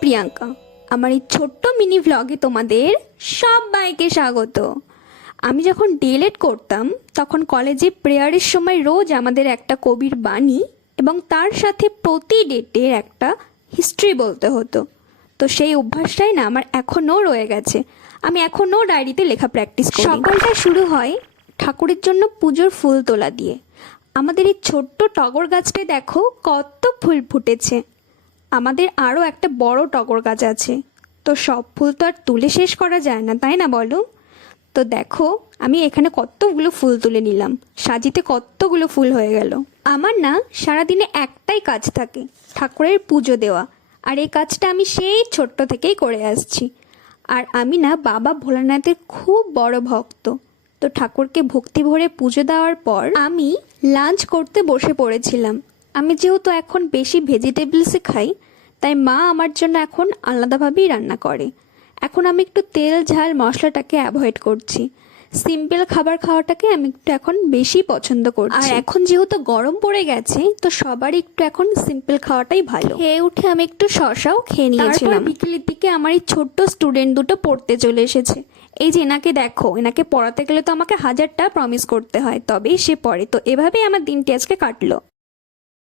প্রিয়াঙ্কা। আমার এই ছোট্ট মিনি ভ্লগে তোমাদের সবাইকে স্বাগত। আমি যখন ডিএলএড করতাম তখন কলেজে প্রেয়ারের সময় রোজ আমাদের একটা কবির বাণী এবং তার সাথে প্রতি ডেটের একটা হিস্ট্রি বলতে হতো। তো সেই অভ্যাসটাই না আমার এখনও রয়ে গেছে। আমি এখনও ডায়েরিতে লেখা প্র্যাকটিস করি। সকালটা শুরু হয় ঠাকুরের জন্য পুজোর ফুল তোলা দিয়ে। আমাদের এই ছোট্ট টগর গাছটায় দেখো কত ফুল ফুটেছে। আমাদের আরও একটা বড় টগর গাছ আছে, তো সব ফুল তো আর তুলে শেষ করা যায় না, তাই না বলো? তো দেখো আমি এখানে কতগুলো ফুল তুলে নিলাম, সাজিতে কতগুলো ফুল হয়ে গেল। আমার না সারাদিনে একটাই কাজ থাকে, ঠাকুরের পুজো দেওয়া। আর এই কাজটা আমি সেই ছোট্ট থেকেই করে আসছি। আর আমি না বাবা ভোলানাথের খুব বড় ভক্ত। তো ঠাকুরকে ভক্তি ভরে পুজো দেওয়ার পর আমি লাঞ্চ করতে বসে পড়েছিলাম। আমি যেহেতু এখন বেশি ভেজিটেবলসে খাই, তাই মা আমার জন্য এখন আলাদাভাবেই রান্না করে। এখন আমি একটু তেল ঝাল মশলাটাকে অ্যাভয়েড করছি। সিম্পল খাবার খাওয়াটাকে আমি একটু এখন বেশি পছন্দ করছি। আর এখন যেহেতু গরম পড়ে গেছে, তো সবারই একটু এখন সিম্পল খাওয়াটাই ভালো। খেয়ে উঠে আমি একটু শসাও খেয়ে নিয়েছিলাম। বিকেলের দিকে আমার এই ছোট্ট স্টুডেন্ট দুটো পড়তে চলে এসেছে। এই যে এনাকে দেখো, এনাকে পড়াতে গেলে তো আমাকে 1000টা প্রমিস করতে হয়, তবেই সে পড়ে। তো এভাবেই আমার দিনটি আজকে কাটলো।